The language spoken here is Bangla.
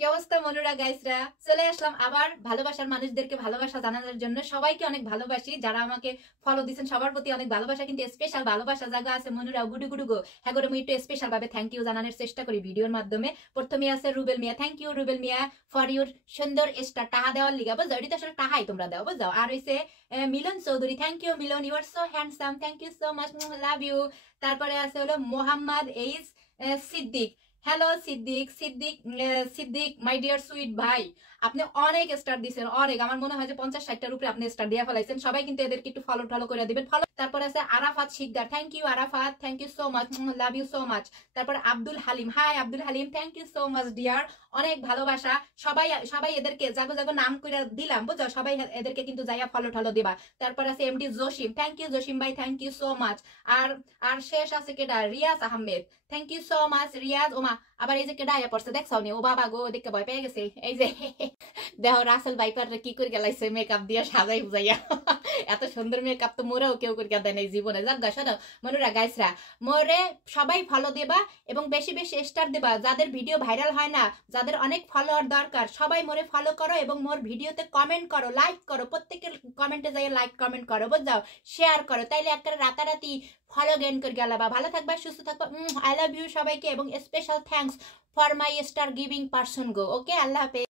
কি অবস্থা মনুরা গাইসরা, চলে আসলাম আবার ভালোবাসার মানুষদেরকে ভালোবাসা জানানোর জন্য। সবাইকে অনেক ভালোবাসি, যারা আমাকে ফলো দিচ্ছেন সবার প্রতি অনেক ভালোবাসা, কিন্তু স্পেশাল ভালোবাসা জায়গা আছে মনুরা গুডু গুডু গো। হ্যাঁ গো, আমি একটু স্পেশাল ভাবে থ্যাংক ইউ জানানোর চেষ্টা করি ভিডিওর মাধ্যমে। প্রথমে আছে Rubel Miah, thank you Rubel Miah for your সুন্দর স্টার টাহা দেওয়ার লিগা, বুঝাও এটা তো আসলে টাহাই তোমরা দাও, বুঝাও। আর হইছে Milon Chowdhury, thank you Milon, you are so handsome, thank you so much, love you. তারপরে আছে হলো মোহাম্মদ এইস Siddique, hello Siddique, Siddique my dear sweet ভাই, আপনি অনেক স্টার দিচ্ছেন, অনেক, আমার মনে হয় যে 50-60টার উপরে আপনি স্টার দিয়ে ফেলাইছেন। সবাই কিন্তু এদেরকে একটু ফলো টলো করে দিবেন, ফলো। তারপর আছে Arafat Sikder, thank you Arafat, thank you so much, love you so much. তারপর Abdul Halim, hi Abdul Halim, thank you so much dear, অনেক ভালোবাসা। সবাই সবাই এদেরকে জাগো জাগো নাম করে দিলাম, বুঝছো, সবাই এদেরকে কিন্তু যাইয়া ফলো টলো দিবা। তারপর আছে MD Jasim, thank you Jasim ভাই, থ্যাংক ইউ সো মাচ। আর আর শেষ আছে কেডা, Riaz Ahmed, thank you so much Riaz. ওমা, আবার এই যে কেডা আয়া পড়ছে দেখছো নি, ও বাবা গো, দেখে ভয় পেয়ে গেছে। এই যে দেহ রাসেল ভাইপার কি করে গেলাইছে মেকআপ দিয়ে সাজাই বুঝাইয়া, এত সুন্দর মেকআপ তো মোরেও কেউ করে দেয় নাই জীবনে। যাক গা, শোনো মনুরা গাইসরা, মোরে সবাই ফলো দেবা এবং বেশি বেশি স্টার দেবা। যাদের ভিডিও ভাইরাল হয় না, যাদের অনেক ফলোয়ার দরকার, সবাই মোরে ফলো করো এবং মোর ভিডিওতে কমেন্ট করো, লাইক করো, প্রত্যেকের কমেন্টে যাই লাইক কমেন্ট করো, বুঝাও, শেয়ার করো, তাইলে একটা রাতারাতি ফলো গেইন করে গেলা। বা ভালো থাকবা, সুস্থ থাকবা, আই লাভ ইউ সবাইকে, এবং special thanks for my star giving person গো। ওকে, আল্লাহ হাফেজ।